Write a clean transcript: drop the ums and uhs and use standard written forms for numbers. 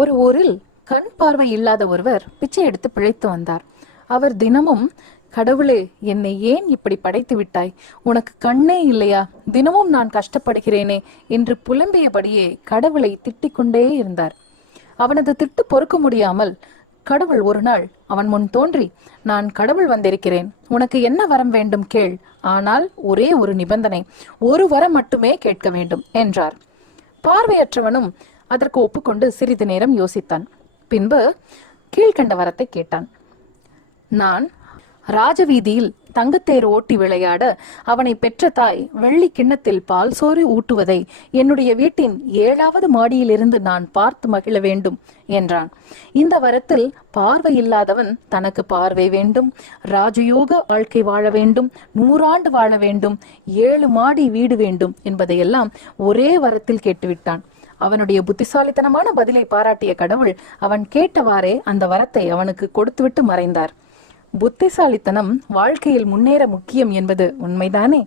ஒரு ஊரில் கண் பார்வை இல்லாத ஒருவர் பிச்சை எடுத்து பிழைத்து வந்தார். அவர் தினமும், கடவுளே, என்னை ஏன் இப்படி படைத்து விட்டாய்? உனக்கு கண்ணே இல்லையா? தினமும் நான் கஷ்டப்படுகிறேனே என்று புலம்பியபடியே கடவுளை திட்டிக் கொண்டே இருந்தார். அவனது திட்டு பொறுக்க முடியாமல் கடவுள் ஒரு நாள் அவன் முன் தோன்றி, நான் கடவுள் வந்திருக்கிறேன், உனக்கு என்ன வரம் வேண்டும் கேள், ஆனால் ஒரே ஒரு நிபந்தனை, ஒரு வரம் மட்டுமே கேட்க வேண்டும் என்றார். பார்வையற்றவனும் அதற்கு ஒப்புக்கொண்டு சிறிது நேரம் யோசித்தான். பின்பு கீழ்கண்ட வரத்தை கேட்டான். நான் ராஜவீதியில் தங்கத்தேர் ஓட்டி விளையாட அவனை பெற்ற தாய் வெள்ளி கிண்ணத்தில் பால் சோறு ஊட்டுவதை என்னுடைய வீட்டின் 7வது மாடியிலிருந்து நான் பார்த்து மகிழ வேண்டும் என்றான். இந்த வரத்தில் பார்வை இல்லாதவன் தனக்கு பார்வை வேண்டும், ராஜயோக வாழ்க்கை வாழ வேண்டும், 100 ஆண்டு வாழ வேண்டும், 7 மாடி வீடு வேண்டும் என்பதையெல்லாம் ஒரே வரத்தில் கேட்டுவிட்டான். அவனுடைய புத்திசாலித்தனமான பதிலை பாராட்டிய கடவுள் அவன் கேட்டவாறே அந்த வரத்தை அவனுக்கு கொடுத்துவிட்டு மறைந்தார். புத்திசாலித்தனம் வாழ்க்கையில் முன்னேற முக்கியம் என்பது உண்மைதானே?